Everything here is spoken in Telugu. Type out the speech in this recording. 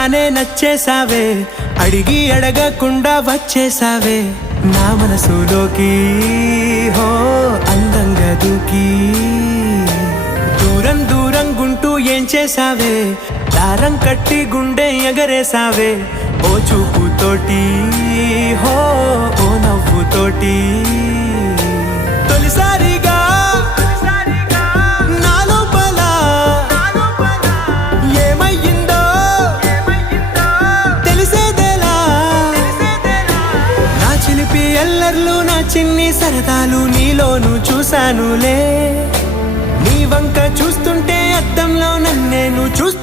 చూడగానే నచ్చేసావే, అడిగి అడగకుండా వచ్చేసావే నా మనసులోకి. హో అందంగా దూకి దూరం దూరం గుంటూ ఏం చేసావే, దారం కట్టి గుండె ఎగరేసావే ఓ చూపుతోటి. హో ఓ నవ్వుతోటి తొలిసారిగా నా లోపల ఏమయ్యిందో తెలిసేదేలా. నా చిలిపి ఎల్లర్లు నా చిన్ని సరదాలు నీలోను చూశానులే. నీ వంక చూస్తుంటే అద్దంలో నన్నేను చూస్తూ